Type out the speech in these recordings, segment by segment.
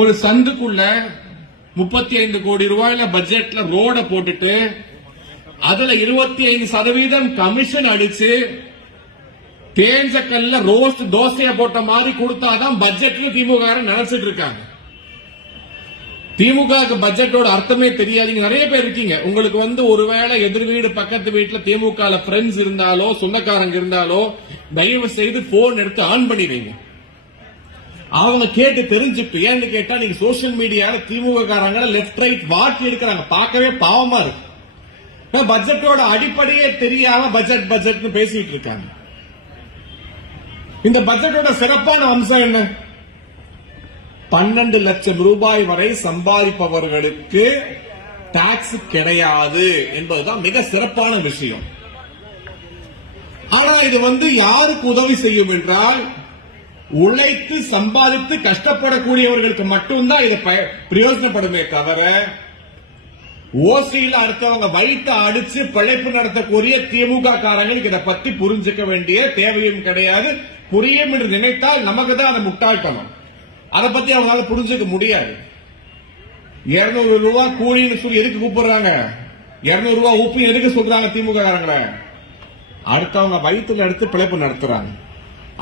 ஒரு சந்துக்குள்ள 35 கோடி ரூபாயில பட்ஜெட்ல ரோட போட்டுட்டு அதுல 25% கமிஷன் அடிச்சு தேஞ்ச கல்ல ரோஸ்ட் தோசைய போட்ட மாதிரி கொடுத்தாதான் பட்ஜெட்ல திமுக நினைச்சிட்டு இருக்காங்க. திமுக பட்ஜெட்டோட அர்த்தமே தெரியாதீங்க நிறைய பேர் இருக்கீங்க. உங்களுக்கு ஒருவேளை எதிர் வீடு பக்கத்து வீட்டுல திமுக ஃப்ரெண்ட்ஸ் இருந்தாலோ சொந்தக்காரங்க இருந்தாலோ தயவு செய்து போன் எடுத்து ஆன் பண்ணிடுங்க. அவங்க கேட்டு தெரிஞ்சுட்டு ஏன்னு கேட்டா நீங்க சோசியல் மீடியால திமுக காரங்க லெப்ட் ரைட் வாட்டி எடுக்கிறாங்க. பார்க்கவே பாவமா இருக்கு. பட்ஜெட்டோட அடிப்படையே தெரியாம பட்ஜெட் பட்ஜெட் பேசிட்டு இருக்காங்க. இந்த பட்ஜெட்டோட சிறப்பான அம்சம் என்ன? 12 லட்சம் ரூபாய் வரை சம்பாதிப்பவர்களுக்கு டாக்ஸ் கிடையாது என்பதுதான் மிக சிறப்பான விஷயம். ஆனா இது யாருக்கு உதவி செய்யும் என்றால் உழைத்து சம்பாதித்து கஷ்டப்படக்கூடியவர்களுக்கு மட்டும்தான் இது பிரயோஜனப்படுமே தவிர ஓசியில் அடுத்தவங்க வயிற்று அடிச்சு பிழைப்பு நடத்தக்கூடிய திமுக காரங்களுக்கு இதை பத்தி புரிஞ்சுக்க வேண்டிய தேவையும் கிடையாது. புரியும் என்று நினைத்தால் நமக்கு தான் அதை முட்டாள்தனம். அதை பத்தி அவங்களால புரிஞ்சுக்க முடியாது. 200 ரூபாய் கூலின்னு சொல்லி எதுக்கு கூப்பிடுறாங்க? 200 ரூபாய் ஊப்பி எதுக்கு சொல்றாங்க திமுக காரங்களை? அடுத்தவங்க வயிற்றுல எடுத்து பிழைப்பு நடத்துறாங்க.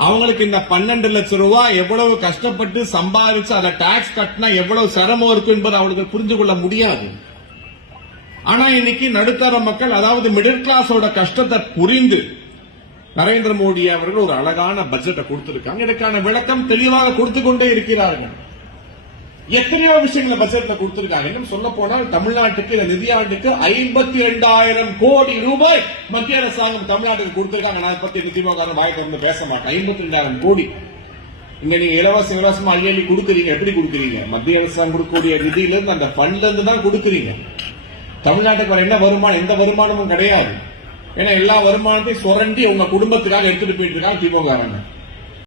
அவங்களுக்கு இந்த 12 லட்சம் ரூபாய் எவ்வளவு கஷ்டப்பட்டு சம்பாதிச்சு அதை டாக்ஸ் கட்டினா எவ்வளவு சிரமம் இருக்கும் என்பதை அவங்களுக்கு புரிஞ்சு கொள்ள முடியாது. ஆனா இன்னைக்கு நடுத்தர மக்கள் அதாவது மிடில் கிளாஸோட கஷ்டத்தை புரிந்து நரேந்திர மோடி அவர்கள் ஒரு அழகான பட்ஜெட்டை கொடுத்திருக்காங்க. இதற்கான விளக்கம் தெளிவாக கொடுத்து கொண்டே இருக்கிறார்கள். எத்தனையோ விஷயங்களை பட்ஜெட்ல கொடுத்திருக்காங்க. இன்னும் சொல்ல போனால் தமிழ்நாட்டுக்கு இந்த நிதியாண்டுக்கு 52,000 கோடி ரூபாய் மத்திய அரசாங்கம் தமிழ்நாட்டுக்கு கொடுத்திருக்காங்க. நான் பத்தி திமுக வாய் திறந்து பேச மாட்டேன். 52,000 கோடி இங்க நீங்க இலவசமா அள்ளி கொடுக்குறீங்க. எப்படி கொடுக்குறீங்க? மத்திய அரசாங்கம் கொடுக்கக்கூடிய நிதியிலிருந்து அந்த ஃபண்ட்ல இருந்து தான் கொடுக்குறீங்க. தமிழ்நாட்டுக்கு வர என்ன வருமானம்? எந்த வருமானமும் கிடையாது. ஏன்னா எல்லா வருமானத்தையும் சுரண்டி உங்க குடும்பத்துக்காக எடுத்துட்டு போயிட்டு இருக்காங்க திமுக.